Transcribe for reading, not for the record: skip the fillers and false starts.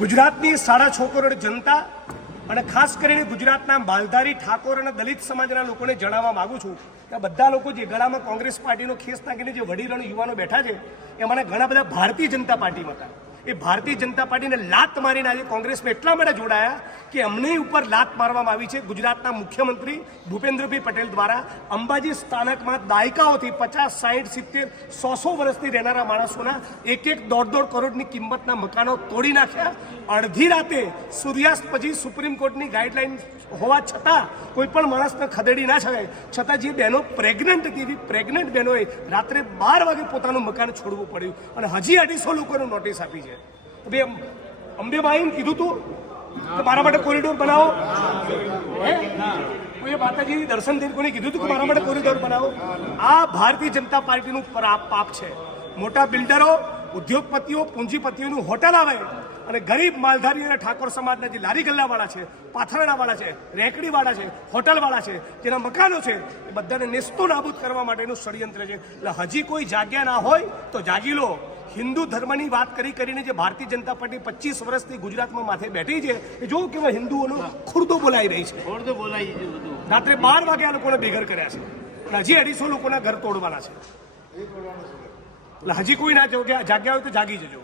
ગુજરાતની 6.5 કરોડ જનતા અને ખાસ કરીને ગુજરાતના માલધારી ઠાકોર અને દલિત સમાજના લોકોને જણાવવા માગું છું કે બધા લોકો જે ગળામાં કોંગ્રેસ પાર્ટીનો ખેસ નાખીને જે વડીલ અને યુવાનો બેઠા છે એમાંના ઘણા બધા ભારતીય જનતા પાર્ટીમાં હતા। એ ભારતીય જનતા પાર્ટીને લાત મારીને આજે કોંગ્રેસમાં એટલા માટે જોડાયા કે અમને ઉપર લાત મારવામાં આવી છે ગુજરાતના મુખ્યમંત્રી ભૂપેન્દ્રભાઈ પટેલ દ્વારા। અંબાજી સ્થાનકમાં દાયકાઓથી 50, 60, 70, 100 વર્ષથી રહેનારા માણસોના 1-1, 1.5 કરોડની કિંમતના મકાનો તોડી નાખ્યા। અડધી રાતે સૂર્યાસ્ત પછી સુપ્રીમ કોર્ટની ગાઈડલાઈન હોવા છતાં કોઈ પણ માણસને ખદેડી ના શકાય છતાં જે બહેનો પ્રેગ્નન્ટ હતી એવી પ્રેગ્નન્ટ બહેનોએ રાત્રે 12 વાગે પોતાનું મકાન છોડવું પડ્યું અને હજી 250 લોકોને નોટિસ આપી છે। હવે અંબેમાઈને કીધું તું કે મારા માટે કોરિડોર બનાવો, કોઈ માતાજીની દર્શન થઈને કોને કીધું હતું કે મારા માટે કોરિડોર બનાવો? આ ભારતીય જનતા પાર્ટીનું પાપ છે। મોટા બિલ્ડરો, ઉદ્યોગપતિઓ, પૂંજીપતિઓનું હોટલ આવે અને ગરીબ માલધારી અને ઠાકોર સમાજના જે લારી ગલ્લાવાળા છે, પાથરણાવાળા છે, રેકડીવાળા છે, હોટલવાળા છે, જેના મકાનો છે એ બધાને નેસ્તો નાબૂદ કરવા માટેનું ષડયંત્ર છે। એટલે હજી કોઈ જાગ્યા ના હોય તો જાગી લો। હિન્દુ ધર્મની વાત કરીને જે ભારતીય જનતા પાર્ટી 25 વર્ષથી ગુજરાતમાં માથે બેઠી છે એ જો કેવા હિન્દુઓનો ખુરદો બોલાઈ રહી છે। રાત્રે 12 વાગે આ લોકોને બેઘર કર્યા છે અને હજી 250 લોકોના ઘર તોડવાના છે। એટલે હજી કોઈ ના જાગ્યા હોય તો જાગી જજો।